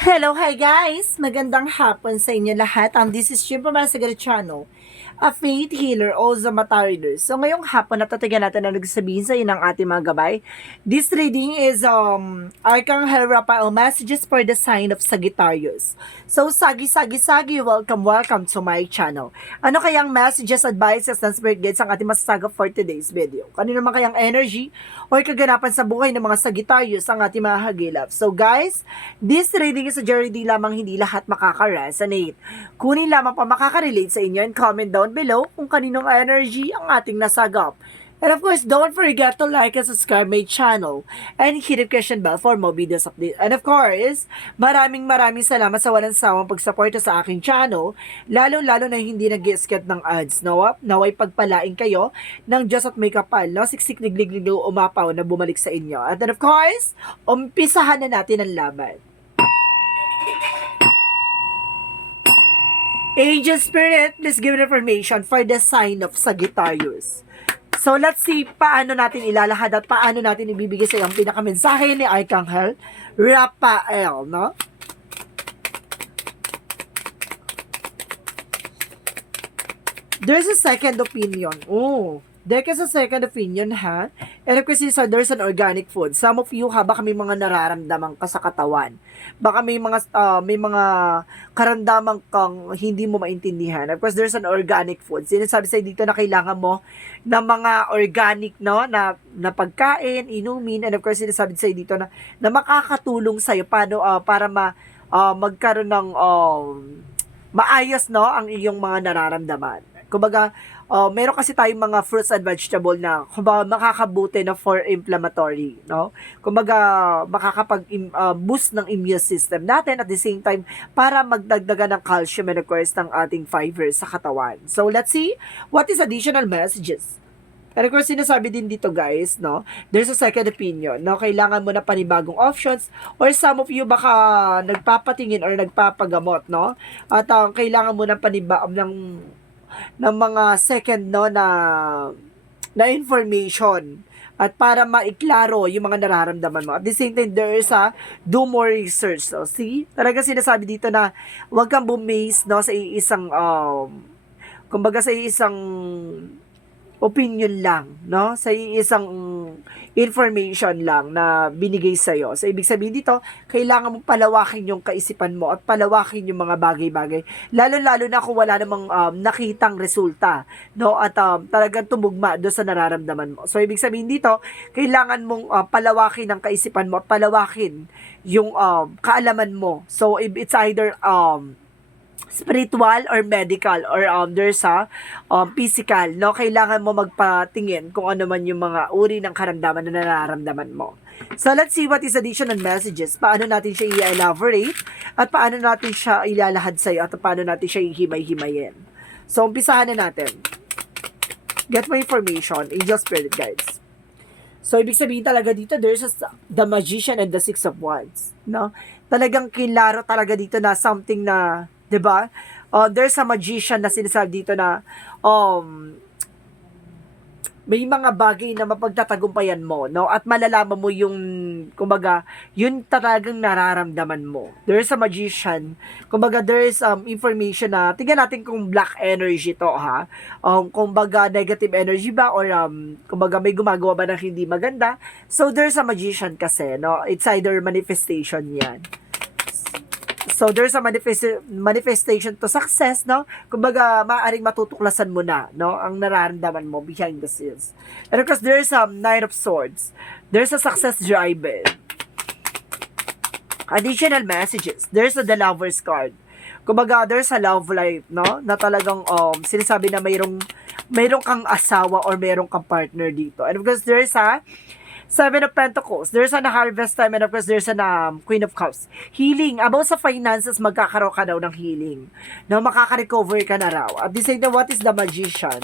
Hello, hi guys! Magandang hapon sa inyo lahat. This is Jim from Channel, a faith healer o Zamata reader. So ngayong hapon natatagan natin na nagsasabihin sa inyo ng ating mga gabay. This reading is Archangel Raphael messages for the sign of Sagittarius. So sagi, welcome to my channel. Ano kayang messages, advices, and spirit guides ang ating masasaga for today's video? Kanino naman kayang energy o kaganapan sa buhay ng mga Sagittarius ang ating mga hagilap? So guys, this reading is a journey lamang, hindi lahat makaka-resonate. Kunin lamang pa makaka-relate sa inyo and comment down below kung kaninong energy ang ating nasagap. And of course, don't forget to like and subscribe my channel and hit the question bell for more videos update. And of course, maraming salamat sa walang sawang pagsuporta sa aking channel, lalo na hindi nag-skip ng ads. Naway pagpalain kayo ng Diyos at may kapal, no? Siksik liglig umapaw na bumalik sa inyo. And then of course, umpisahan na natin ang laban. Angel Spirit, please give information for the sign of Sagittarius. So, let's see paano natin ilalahad at paano natin ibibigay sa iyong pinakamensahe ni Archangel Raphael, no? There's a second opinion. Oh, there is a second opinion, ha? And of course, there's an organic food. Some of you, baka may mga nararamdaman ka sa katawan. Baka may mga karamdaman kang hindi mo maintindihan. Of course, there's an organic food. Sinasabi sa'yo dito na kailangan mo ng mga organic, no, na pagkain, inumin. And of course, sinasabi sa'yo dito na makakatulong sa'yo para magkaroon ng maayos, no, ang iyong mga nararamdaman. Kumbaga, meron kasi tayong mga fruits and vegetable na kumbaga makakabuti na for inflammatory, no? Kumbaga makakapag-boost ng immune system natin at the same time para magdagdagan ng calcium and of course ng ating fibers sa katawan. So let's see what is additional messages. And of course, sinasabi din dito guys, no, there's a second opinion, no, kailangan mo na panibagong options or some of you baka nagpapatingin or nagpapagamot, no, at kailangan mo na ng mga second, no, na information at para maiklaro yung mga nararamdaman mo. At the same time, there is do more research. So, see? Talaga sinasabi dito na huwag kang bumase, no, sa isang kumbaga sa isang opinion lang, no? Sa isang information lang na binigay sa'yo. So, ibig sabihin dito, kailangan mo palawakin yung kaisipan mo at palawakin yung mga bagay-bagay. Lalo-lalo na kung wala namang nakitang resulta, no? At talagang tumugma doon sa nararamdaman mo. So, ibig sabihin dito, kailangan mong palawakin ang kaisipan mo at palawakin yung kaalaman mo. So, it's either spiritual or medical or there's physical, no? Kailangan mo magpatingin kung ano man yung mga uri ng karamdaman na nararamdaman mo. So let's see what is additional messages. Paano natin siya i-elaborate at paano natin siya ilalahad sa'yo at paano natin siya hihimay-himayin. So umpisahan na natin. Get more information, Angel Spirit Guides. So ibig sabihin talaga dito, there's the Magician and the Six of Wands, no? Talagang kilaro talaga dito na something na, 'di ba? There's a magician na sinasabi dito na may mga bagay na mapagtatagumpayan mo, no? At malalaman mo yung kumbaga, yun talagang nararamdaman mo. There's a magician. Kumbaga, there's information na tingnan natin kung black energy to, ha? Kumbaga, negative energy ba or kumbaga may gumagawa ba ng hindi maganda? So there's a magician kasi, no? It's either manifestation 'yan. So, there's a manifestation to success, no? Kumbaga, maaaring matutuklasan mo na, no? Ang nararamdaman mo behind the scenes. And of course, there's a Knight of Swords. There's a success driver. Additional messages. There's the Lover's card. Kumbaga, there's a love life, no? Na talagang sinasabi na mayroong kang asawa or mayroong kang partner dito. And of course, there's a Seven of Pentacles. There's an harvest time and of course there's an Queen of Cups. Healing. About sa finances, magkakaroon ka daw ng healing. Na makaka-recover ka na raw. At the same time, what is the Magician?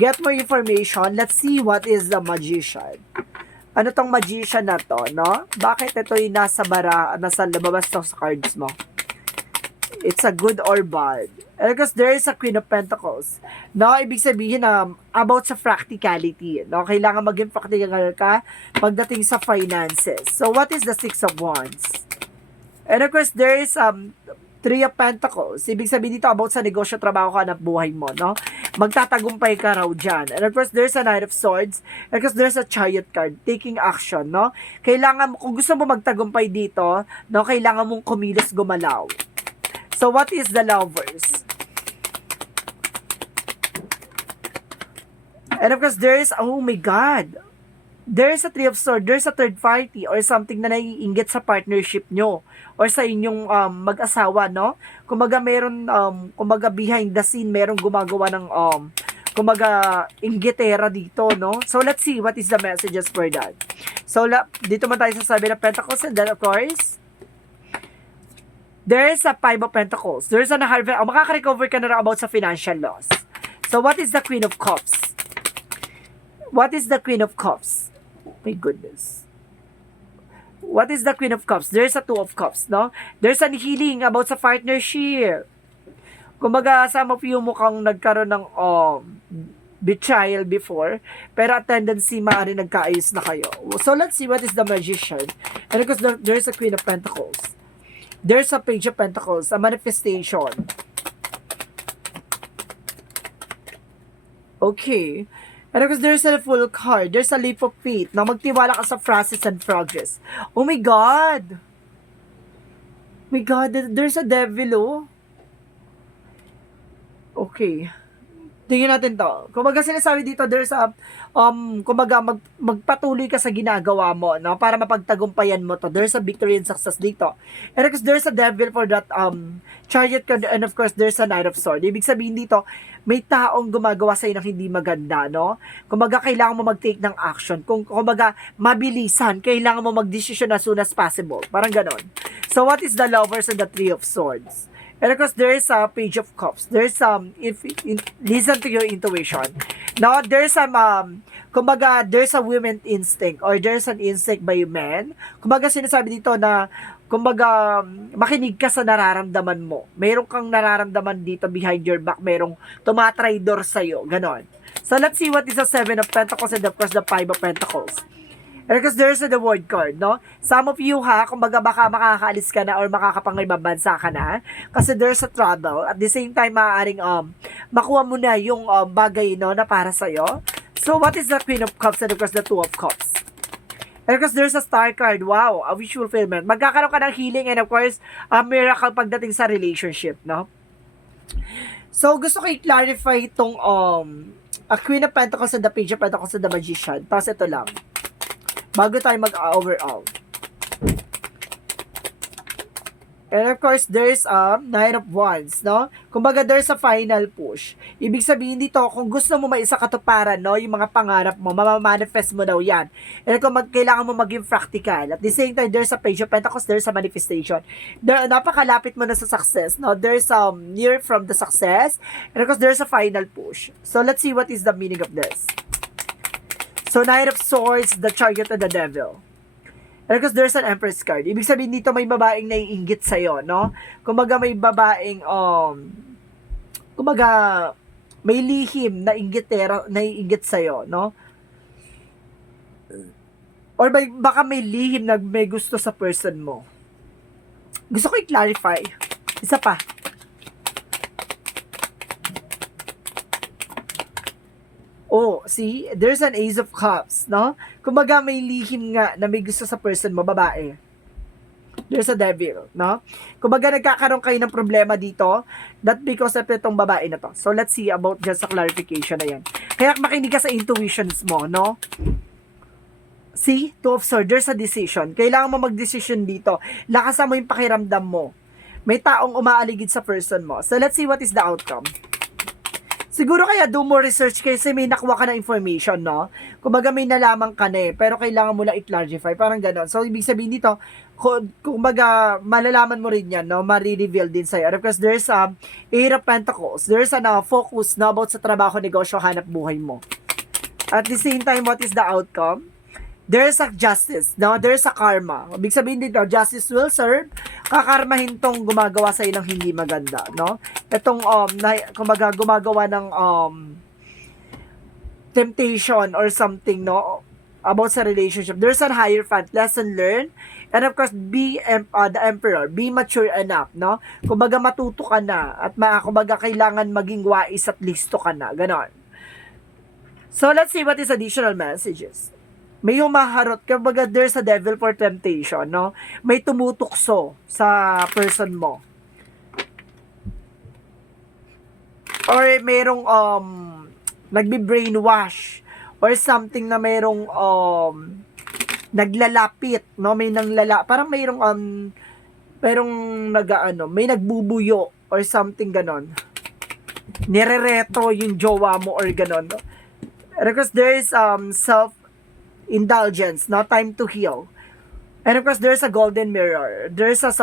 Get more information. Let's see what is the Magician. Ano tong Magician na to, no? Bakit ito'y nasa lumabas to sa cards mo? It's a good or bad. Because there is a Queen of Pentacles. No, ibig sabihin na about sa practicality. No, kailangan maging practical ka pagdating sa finances. So, what is the Six of Wands? And of course, there is Three of Pentacles. Ibig sabihin dito about sa negosyo, trabaho, hanap buhay mo, no? Magtatagumpay ka raw dyan. And of course, there's a Knight of Swords. And of course, there's a Chariot card. Taking action, no? Kailangan, kung gusto mo magtagumpay dito, no? Kailangan mong kumilos, gumalaw. So, what is the Lovers? And of course, there is, oh my God, there is a Three of Swords, there's a third party or something na naiinggit sa partnership nyo or sa inyong mag-asawa, no? Kumbaga meron, kumbaga behind the scene, merong gumagawa ng, kumbaga, inggitera dito, no? So, let's see what is the messages for that. So, dito man tayo sa sabi ng Pentacles, and then, of course, there is a Five of Pentacles. There is a harvest, makaka-recover ka na rin about sa financial loss. So, what is the Queen of Cups? What is the Queen of Cups? My goodness. What is the Queen of Cups? There's a Two of Cups, no? There's an healing about sa partnership. Kumbaga, some of you mukhang nagkaroon ng betrayal before, pero a tendency maaari nagkaayos na kayo. So, let's see what is the Magician. And of course, there's a Queen of Pentacles. There's a Page of Pentacles, a manifestation. Okay. And of course, there's a Full card. There's a leap of faith. Na magtiwala ka sa process and progress. Oh my God! My God, there's a devil, oh. Okay. Tingnan natin to. Kumbaga sinasabi dito, there's a, kumbaga magpatuloy ka sa ginagawa mo, no? Para mapagtagumpayan mo to. There's a victory and success dito. And of course, there's a devil for that, Chariot card, and of course, there's a Knight of Swords. Ibig sabihin dito, may taong gumagawa sa'yo ng hindi maganda, no? Kumbaga, kailangan mo mag-take ng action. Kumbaga, mabilisan, kailangan mo mag-decision as soon as possible. Parang ganon. So, what is the Lovers and the Three of Swords? And of course, there is a Page of Cups. There's listen to your intuition. Now, there's kumbaga, there's a women instinct or there's an instinct by men. Kumbaga, sinasabi dito na, kumbaga, makinig ka sa nararamdaman mo. Meron kang nararamdaman dito behind your back. Merong tumatraidor sa'yo. Ganon. So, let's see what is the Seven of Pentacles and of course, the Five of Pentacles. And because there's the World card, no? Some of you, kumbaga baka makakaalis ka na or makakapangibang bansa ka na kasi there's a trouble. At the same time, maaaring makuha mo na yung bagay, no, na para sa'yo. So, what is the Queen of Cups and of course, the Two of Cups? And because there's a Star card, wow, a wish fulfillment. Magkakaroon ka ng healing and of course, a miracle pagdating sa relationship, no? So, gusto ko i-clarify itong a Queen of Pentacles and the Page of Pentacles and the Magician. Tapos ito lang. Bago tayo mag-overall. And of course, there's a Nine of Wands, no? Kumbaga, there's a final push. Ibig sabihin dito, kung gusto mo maisa katuparan, no, yung mga pangarap mo, mamamanifest mo daw yan. And kung kailangan mo maging practical. At the same time, there's a Page of Pentacles, there's a manifestation. Napakalapit mo na sa success, no? There's near from the success. And of course, there's a final push. So, let's see what is the meaning of this. So, Knight of Swords, the Chariot, and the Devil. And because there's an Empress card. Ibig sabihin dito may babaeng naiinggit sa'yo, no? Kumbaga may babaeng, kumbaga, may lihim na naiinggit sa'yo, no? Or baka may lihim na may gusto sa person mo. Gusto ko i-clarify. Isa pa. Oh, see? There's an Ace of Cups, no? Kumbaga may lihim nga na may gusto sa person mo, babae. There's a devil, no? Kumbaga nagkakaroon kayo ng problema dito, that because of itong babae na to. So, let's see about just sa clarification na yan. Kaya makinig ka sa intuitions mo, no? See? Two of Swords, there's a decision. Kailangan mo mag-decision dito. Lakasan mo yung pakiramdam mo. May taong umaaligid sa person mo. So, let's see what is the outcome. Siguro kaya do more research kasi may nakuha ka na information, no? Kumbaga may nalaman ka na pero kailangan mo lang i-clarify. Parang gano'n. So, ibig sabihin dito, kumbaga malalaman mo rin yan, no? Mari-reveal din sa'yo. And of course, there's Eight of Pentacles. There's focus na about sa trabaho, negosyo, hanap buhay mo. At the same time, what is the outcome? There's a justice, no? There's a karma. Ibig sabihin dito, justice will serve. Kakarmahin tong gumagawa sa ng hindi maganda, no? Itong kumbaga gumagawa ng temptation or something, no? About sa relationship. There's a hierophant, lesson learned. And of course, the emperor, be mature enough, no? Kumbaga matuto ka na at kumbaga kailangan maging wais at listo ka na, ganon. So let's see what is additional messages. May humaharot, kumbaga there's a devil for temptation, no? May tumutukso sa person mo. Or merong nagbi-brainwash or something na merong naglalapit, no? May parang merong may nagbubuyo or something ganon. Nirereto yung jowa mo or ganon, no? Because there is self-indulgence, no? Time to heal. And of course, there's a golden mirror. There's a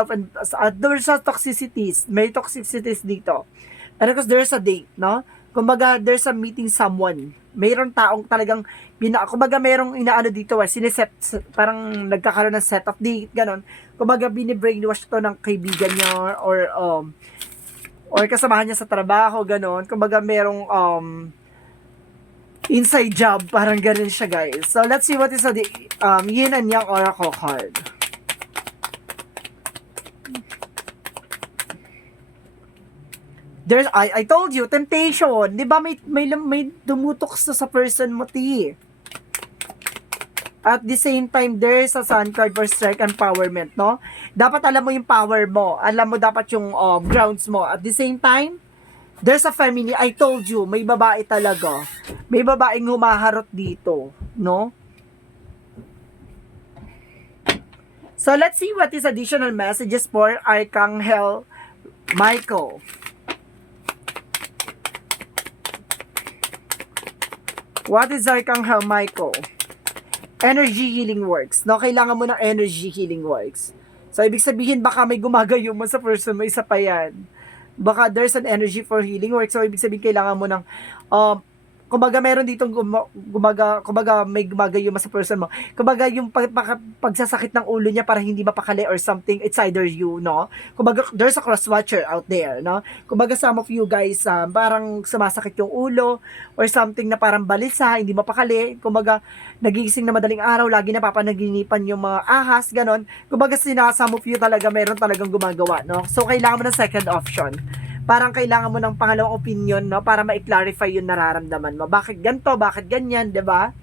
toxicities. May toxicities dito. And of course, there's a date, no? Kumbaga, there's a meeting someone. Mayroon taong talagang, kumbaga merong inaano dito, siniset, parang nagkakaroon ng set of date, ganon. Kumbaga, bini-brainwash to ng kaibigan niya or kasamahan niya sa trabaho, ganon. Kumbaga, merong inside job, parang ganon siya, guys. So, let's see what is the yin and yang oracle card. I told you, temptation. Di ba may dumutok sa person mo, ti. At the same time, there's a sun card for strength and empowerment, no? Dapat alam mo yung power mo. Alam mo dapat yung grounds mo. At the same time, there's a family. I told you, may babae talaga. May babaeng humaharot dito, no? So, let's see what is additional messages for Archangel Michael. What is Archangel Michael? Energy healing works. No, kailangan mo ng energy healing works. So, ibig sabihin, baka may gumagayo mo sa person mo, isa pa yan. Baka there's an energy for healing works. So, ibig sabihin, kailangan mo ng kumbaga meron ditong kumbaga may gumagayo sa person mo. Kumbaga yung pagsasakit ng ulo niya para hindi mapakali or something, it's either you, no? Kumbaga there's a cross watcher out there, no? Kumbaga some of you guys parang sumasakit yung ulo or something na parang balisa, hindi mapakali. Kumbaga nagigising na madaling araw, lagi napapanaginipan yung mga ahas, ganon. Kumbaga some of you talaga meron talagang gumagawa, no? So kailangan mo ng second option. Parang kailangan mo ng pangalawang opinion, no, para ma-clarify yung nararamdaman mo. Bakit ganito, bakit ganyan, 'di ba?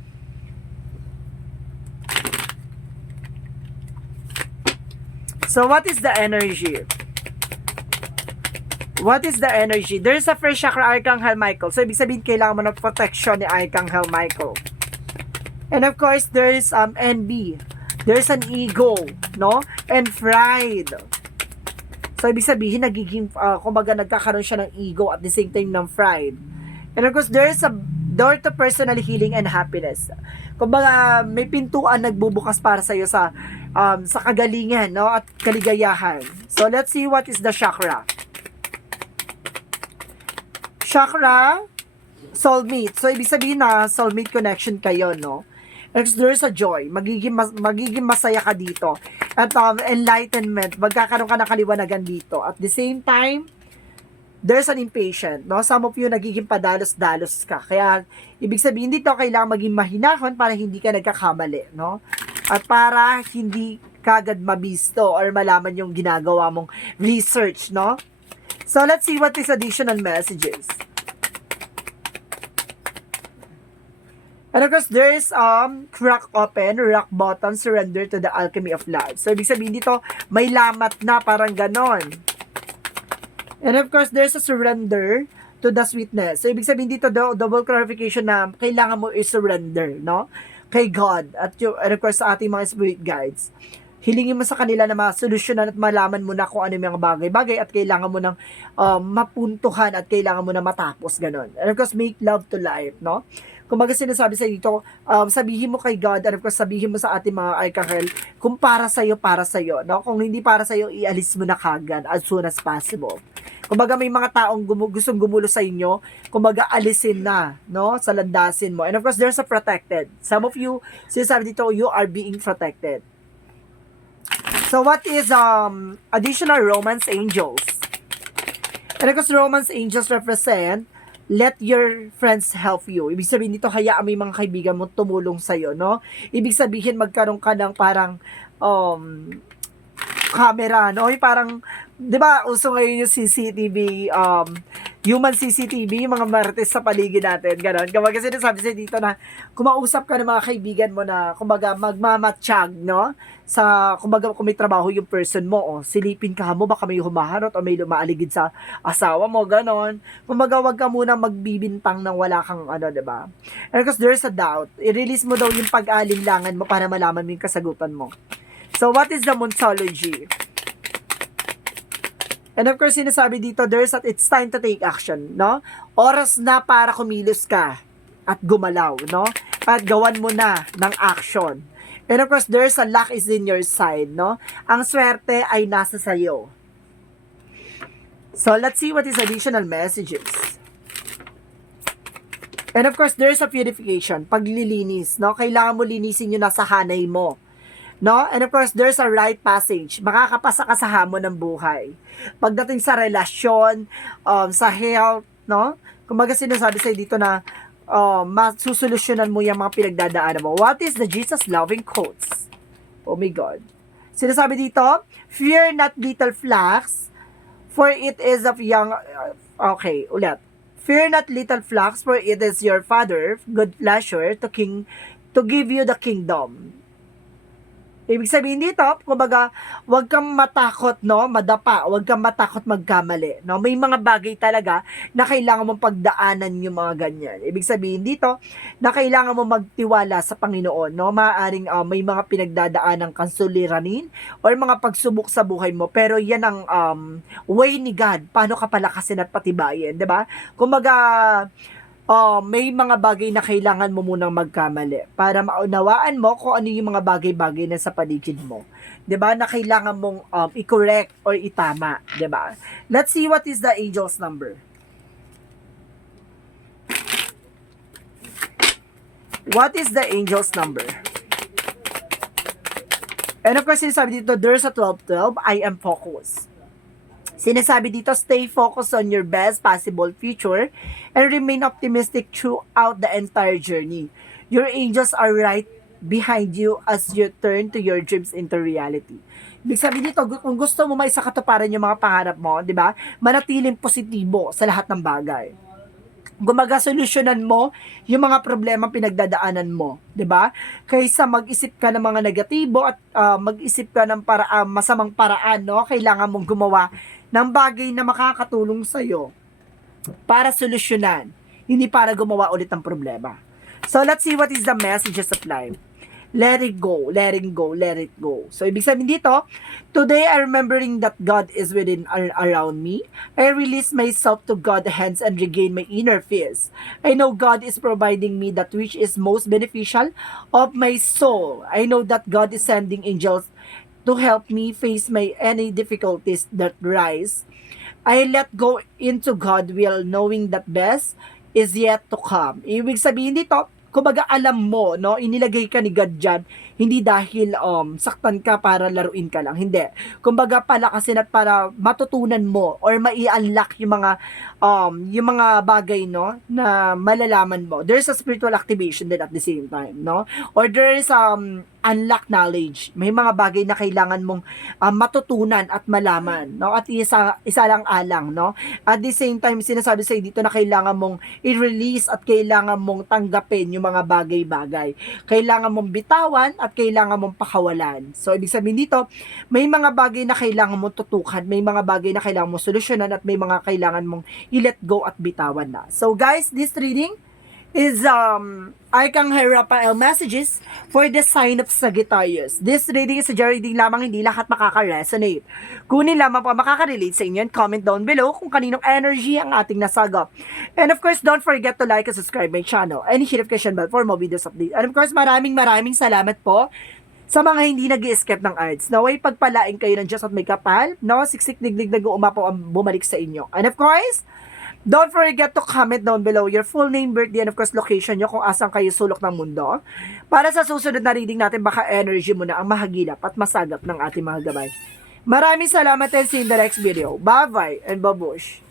So what is the energy? What is the energy? There's a first chakra Archangel Michael. So ibig sabihin kailangan mo ng protection ni Archangel Michael. And of course, there's envy. There's an ego, no? And pride. So, ibig sabihin, kumbaga, nagkakaroon siya ng ego at the same time ng pride. And of course, there's a door to personal healing and happiness. Kumbaga, may pintuan nagbubukas para sa'yo sa kagalingan, no? At kaligayahan. So, let's see what is the chakra. Chakra, soulmate. So, ibig sabihin na soulmate connection kayo, no? And there's a joy. Magiging masaya ka dito. At enlightenment, magkakaroon ka ng kaliwanagan dito. At the same time, there's an impatient, no? Some of you nagiging padalos-dalos ka. Kaya, ibig sabihin dito, kailangan maging mahinahon para hindi ka nagkakamali, no? At para hindi kagad mabisto or malaman yung ginagawa mong research, no? So, let's see what is additional messages. And of course, there's crack open, rock bottom, surrender to the alchemy of love. So, ibig sabihin dito, may lamat na, parang ganon. And of course, there's a surrender to the sweetness. So, ibig sabihin dito, double clarification na kailangan mo i-surrender, no? Kay God. And of course, sa ating mga spirit guides. Hilingin mo sa kanila na masolusyonan at malaman mo na kung ano yung mga bagay-bagay at kailangan mo ng mapuntuhan at kailangan mo na matapos, ganon. And of course, make love to life, no? Kumbaga sinasabi sa dito, sabihin mo kay God, and of course, sabihin mo sa ating mga archangel, kung para sa'yo, no? Kung hindi para sa'yo, ialis mo na kagad as soon as possible. Kumbaga may mga taong gustong gumulo sa inyo, kumbaga alisin na, no? Sa landasin mo. And of course, there's a protected. Some of you, sinasabi dito, you are being protected. So what is additional romance angels? And of course, romance angels represent let your friends help you. Ibig sabihin dito, hayaan mo yung mga kaibigan mo tumulong sa'yo, no? Ibig sabihin, magkaroon ka ng parang um, camera, no? Yung parang, di ba, uso ngayon yung CCTV, human CCTV, yung mga marites sa paligid natin, gano'n. Kumbaga sinasabi sa'yo dito na, kumausap ka ng mga kaibigan mo na, kumbaga, magmamatsyag, no? Kumbaga, kung may trabaho yung person mo, silipin ka mo, baka may humaharot o may lumaaligid sa asawa mo, gano'n. Kumbaga, wag ka muna magbibintang ng wala kang, di ba? And because there's a doubt, i-release mo daw yung pag-alinlangan mo para malaman mo yung kasagutan mo. So, what is the Monsology? And of course, sinasabi dito, it's time to take action, no? Oras na para kumilos ka at gumalaw, no? At gawan mo na ng action. And of course, there's a luck is in your side, no? Ang swerte ay nasa sayo. So, let's see what is additional messages. And of course, there's a purification, paglilinis, no? Kailangan mo linisin yung nasa hanay mo. No? And of course, there's a right passage. Makakapasa ka sa hamon ng buhay. Pagdating sa relasyon, sa health, no? Kumbaga sinasabi sa'yo dito na masusolusyonan mo yung mga pinagdadaanan mo. What is the Jesus loving quotes? Oh my God. Sinasabi dito, fear not little flax, for it is of young... okay, ulit. Fear not little flax, for it is your Father, good pleasure, to give you the kingdom. Ibig sabihin dito, kumbaga, huwag kang matakot, no, madapa, huwag kang matakot magkamali, no. May mga bagay talaga na kailangan mong pagdaanan yung mga ganyan. Ibig sabihin dito, na kailangan mong magtiwala sa Panginoon, no. Maaaring may mga pinagdadaanan kang suliranin or mga pagsubok sa buhay mo, pero yan ang way ni God, paano ka palakasin at patibayin, 'di ba? Kumbaga, may mga bagay na kailangan mo munang magkamali para maunawaan mo kung ano yung mga bagay-bagay na sa paligid mo. 'Di ba? Na kailangan mong i-correct or itama, 'di ba? Let's see what is the angel's number. What is the angel's number? And of course, sinasabi dito, there's a 12-12, I am focused. Sinasabi dito, stay focused on your best possible future and remain optimistic throughout the entire journey. Your angels are right behind you as you turn to your dreams into reality. Ibig sabihin dito, kung gusto mo may sakatuparan yung mga pangarap mo, di ba? Manatiling positibo sa lahat ng bagay. Gumaga solusyonan mo yung mga problema pinagdadaanan mo, 'di ba? Kaysa mag-isip ka ng mga negatibo at mag-isip ka ng masamang paraan, no? Kailangan mong gumawa ng bagay na makakatulong sa iyo para solusyonan, hindi para gumawa ulit ng problema. So let's see what is the messages of life. Let it go, letting go, let it go. So, ibig sabihin dito, today I remembering that God is within around me. I release myself to God's hands and regain my inner peace. I know God is providing me that which is most beneficial of my soul. I know that God is sending angels to help me face any difficulties that rise. I let go into God's will knowing that best is yet to come. Ibig sabihin dito, kumbaga alam mo, no, inilagay ka ni God dyan, hindi dahil saktan ka para laruin ka lang, hindi. Kumbaga palakasin at para matutunan mo or mai-unlock yung mga bagay, no, na malalaman mo. There's a spiritual activation din at the same time, no? Or there is unlock knowledge. May mga bagay na kailangan mong matutunan at malaman, no? At isa lang alang, no? At the same time, sinasabi sa dito na kailangan mong i-release at kailangan mong tanggapin yung mga bagay-bagay. Kailangan mong bitawan at kailangan mong pakawalan. So, ibig sabihin dito, may mga bagay na kailangan mong tutukan, may mga bagay na kailangan mong solusyonan, at may mga kailangan mong i-let go at bitawan na. So, guys, this reading is Arcangel Raphael messages for the sign of Sagittarius. This reading is a reading lamang, hindi lahat makaka-resonate. Kunin lamang po makaka-relate sa inyo and comment down below kung kaninong energy ang ating nasagap. And of course, don't forget to like and subscribe my channel and hit notification bell for more videos update. And of course, maraming salamat po sa mga hindi nag-i-skip ng ads. Naway pagpalain kayo ng Diyos at may kapal, no? Siksik digdig nag-uumapaw ang bumalik sa inyo. And of course, don't forget to comment down below your full name, birthday, and of course location nyo kung asan kayo sulok ng mundo. Para sa susunod na reading natin, baka energy mo na ang mahagilap at masagap ng ating mga gabay. Maraming salamat and see you in the next video. Bye-bye and babush!